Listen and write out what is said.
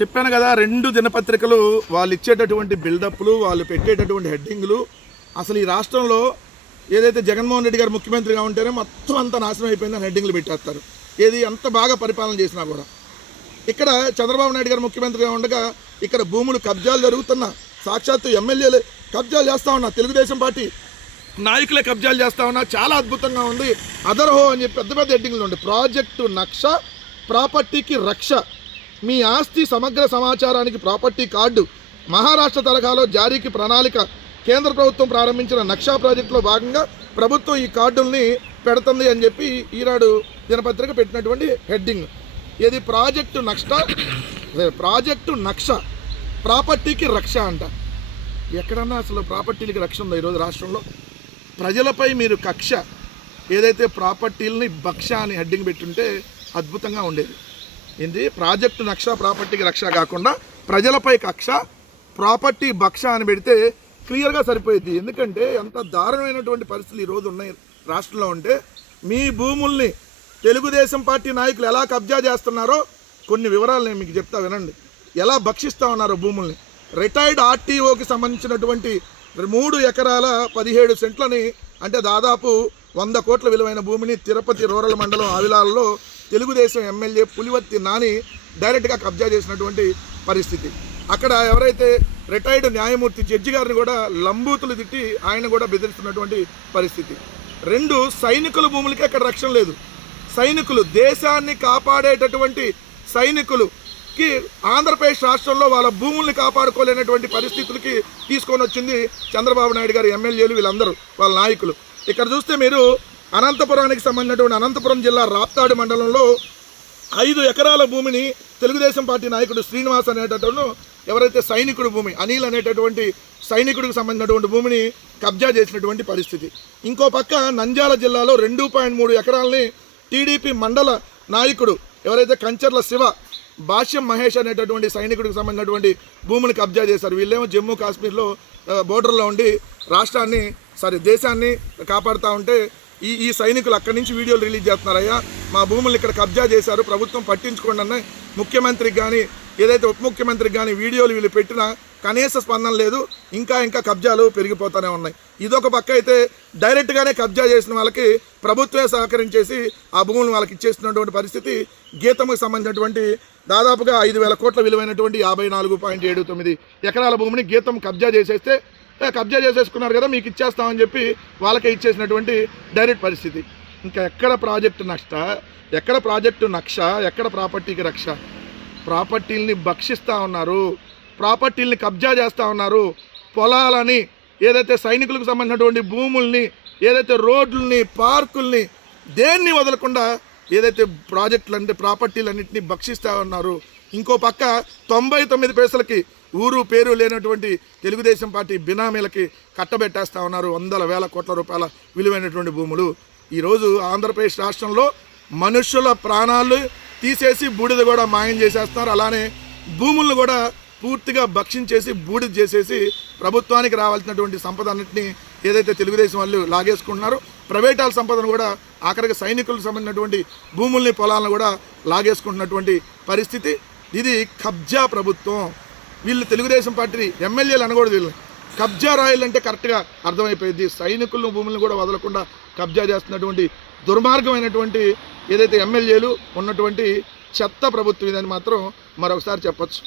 చెప్పాను కదా, 2 దినపత్రికలు వాళ్ళు ఇచ్చేటటువంటి బిల్డప్లు, వాళ్ళు పెట్టేటటువంటి హెడ్డింగ్లు, అసలు ఈ రాష్ట్రంలో ఏదైతే జగన్మోహన్ రెడ్డి గారు ముఖ్యమంత్రిగా ఉంటేనే మొత్తం అంతా నాశనం అయిపోయిందని హెడ్డింగ్లు పెట్టేస్తారు. ఏది అంత బాగా పరిపాలన చేసినా కూడా. ఇక్కడ చంద్రబాబు నాయుడు గారు ముఖ్యమంత్రిగా ఉండగా ఇక్కడ భూములు కబ్జాలు జరుగుతున్నా, సాక్షాత్తు ఎమ్మెల్యేలే కబ్జాలు చేస్తూ ఉన్నా, తెలుగుదేశం పార్టీ నాయకులే కబ్జాలు చేస్తూ ఉన్నా. చాలా అద్భుతంగా ఉంది. అదర్హో అని చెప్పి పెద్ద పెద్ద హెడ్డింగ్లు ఉండే. ప్రాజెక్టు నక్ష, ప్రాపర్టీకి రక్ష, మీ ఆస్తి సమగ్ర సమాచారానికి ప్రాపర్టీ కార్డు, మహారాష్ట్ర తరహాలో జారీకి ప్రణాళిక. కేంద్ర ప్రభుత్వం ప్రారంభించిన నక్షా ప్రాజెక్టులో భాగంగా ప్రభుత్వం ఈ కార్డుల్ని పెడుతుంది అని చెప్పి ఈనాడు దినపత్రిక పెట్టినటువంటి హెడ్డింగ్. ఇది ప్రాజెక్టు నక్ష, ప్రాపర్టీకి రక్ష అంట. ఎక్కడన్నా అసలు ప్రాపర్టీలకి రక్ష ఉందా ఈరోజు రాష్ట్రంలో? ప్రజలపై మీరు కక్ష, ఏదైతే ప్రాపర్టీలని భక్ష అని హెడ్డింగ్ పెట్టుంటే అద్భుతంగా ఉండేది. ఏంటి ప్రాజెక్టు నక్ష, ప్రాపర్టీకి రక్ష కాకుండా ప్రజలపై కక్ష, ప్రాపర్టీ భక్ష అని పెడితే క్లియర్గా సరిపోయింది. ఎందుకంటే ఎంత దారుణమైనటువంటి పరిస్థితులు ఈరోజు ఉన్నాయి రాష్ట్రంలో. ఉంటే మీ భూముల్ని తెలుగుదేశం పార్టీ నాయకులు ఎలా కబ్జా చేస్తున్నారో కొన్ని వివరాలు నేను మీకు చెప్తా వినండి. ఎలా భక్షిస్తూ ఉన్నారో భూముల్ని. రిటైర్డ్ ఆర్టీఓకి సంబంధించినటువంటి 3 ఎకరాల 17 సెంట్లని, అంటే దాదాపు 100 కోట్ల విలువైన భూమిని తిరుపతి రూరల్ మండలం ఆవిలాలలో తెలుగుదేశం ఎమ్మెల్యే పులివర్తి నాని డైరెక్ట్గా కబ్జా చేసినటువంటి పరిస్థితి. అక్కడ ఎవరైతే రిటైర్డ్ న్యాయమూర్తి జడ్జి గారిని కూడా లంబూతులు తిట్టి ఆయన కూడా బెదిరిస్తున్నటువంటి పరిస్థితి. 2 సైనికుల భూములకి అక్కడ రక్షణ లేదు. సైనికులు, దేశాన్ని కాపాడేటటువంటి సైనికులకి ఆంధ్రప్రదేశ్ రాష్ట్రంలో వాళ్ళ భూముల్ని కాపాడుకోలేనటువంటి పరిస్థితులకి తీసుకొని వచ్చింది చంద్రబాబు నాయుడు గారు, ఎమ్మెల్యేలు, వీళ్ళందరూ వాళ్ళ నాయకులు. ఇక్కడ చూస్తే మీరు అనంతపురానికి సంబంధించినటువంటి అనంతపురం జిల్లా రాప్తాడు మండలంలో 5 ఎకరాల భూమిని తెలుగుదేశం పార్టీ నాయకుడు శ్రీనివాస్ అనేటటువంటి ఎవరైతే సైనికుడు భూమి, అనిల్ అనేటటువంటి సైనికుడికి సంబంధించినటువంటి భూమిని కబ్జా చేసినటువంటి పరిస్థితి. ఇంకో పక్క నంద్యాల జిల్లాలో 2.3 ఎకరాలని టీడీపీ మండల నాయకుడు ఎవరైతే కంచర్ల శివ, భాష్యం మహేష్ అనేటటువంటి సైనికుడికి సంబంధించినటువంటి భూమిని కబ్జా చేశారు. వీళ్ళేమో జమ్మూ కాశ్మీర్లో బోర్డర్లో ఉండి దేశాన్ని కాపాడుతూ ఉంటే ఈ సైనికులు అక్కడి నుంచి వీడియోలు రిలీజ్ చేస్తున్నారయ్యా, మా భూములు ఇక్కడ కబ్జా చేశారు, ప్రభుత్వం పట్టించుకోండి అన్న. ముఖ్యమంత్రికి కానీ ఏదైతే ఉప ముఖ్యమంత్రికి కానీ వీడియోలు వీళ్ళు పెట్టినా కనీస స్పందన లేదు. ఇంకా కబ్జాలు పెరిగిపోతూనే ఉన్నాయి. ఇదొక పక్క అయితే డైరెక్ట్గానే కబ్జా చేసిన వాళ్ళకి ప్రభుత్వమే సహకరించేసి ఆ భూములను వాళ్ళకి ఇచ్చేస్తున్నటువంటి పరిస్థితి. గీతంకు సంబంధించినటువంటి దాదాపుగా 5,000 కోట్ల విలువైనటువంటి 54.79 ఎకరాల భూమిని గీతం కబ్జా చేసేసుకున్నారు కదా, మీకు ఇచ్చేస్తామని చెప్పి వాళ్ళకే ఇచ్చేసినటువంటి డైరెక్ట్ పరిస్థితి. ఇంకా ఎక్కడ ప్రాజెక్టు నక్ష, ఎక్కడ ప్రాపర్టీకి రక్ష? ప్రాపర్టీల్ని భక్షిస్తూ ఉన్నారు, ప్రాపర్టీల్ని కబ్జా చేస్తూ ఉన్నారు. పొలాలని, ఏదైతే సైనికులకు సంబంధించినటువంటి భూముల్ని, ఏదైతే రోడ్లని, పార్కుల్ని, దేన్ని వదలకుండా ఏదైతే ప్రాజెక్టులు అంటే ప్రాపర్టీలన్నింటినీ భక్షిస్తూ ఉన్నారు. ఇంకో పక్క 99 పైసలకి ఊరు పేరు లేనటువంటి తెలుగుదేశం పార్టీ బినామీలకి కట్టబెట్టేస్తూ ఉన్నారు 100,000 కోట్ల రూపాయల విలువైనటువంటి భూములు. ఈరోజు ఆంధ్రప్రదేశ్ రాష్ట్రంలో మనుషుల ప్రాణాలు తీసేసి బూడిద కూడా మాయం చేసేస్తున్నారు. అలానే భూములను కూడా పూర్తిగా భక్షించేసి బూడిద చేసేసి ప్రభుత్వానికి రావాల్సినటువంటి సంపద అన్నింటినీ ఏదైతే తెలుగుదేశం వాళ్ళు లాగేసుకుంటున్నారో, ప్రైవేట్ వాళ్ళ సంపదను కూడా ఆఖరికి సైనికులకు సంబంధించినటువంటి భూముల్ని, పొలాలను కూడా లాగేసుకుంటున్నటువంటి పరిస్థితి. ఇది కబ్జా ప్రభుత్వం. వీళ్ళు తెలుగుదేశం పార్టీ ఎమ్మెల్యేలు అనకూడదు, వీళ్ళు కబ్జా రాయాలంటే కరెక్ట్గా అర్థమైపోయింది. సైనికులను భూములను కూడా వదలకుండా కబ్జా చేస్తున్నటువంటి దుర్మార్గమైనటువంటి ఏదైతే ఎమ్మెల్యేలు ఉన్నటువంటి చెత్త ప్రభుత్వం ఇదని మాత్రం మరొకసారి చెప్పచ్చు.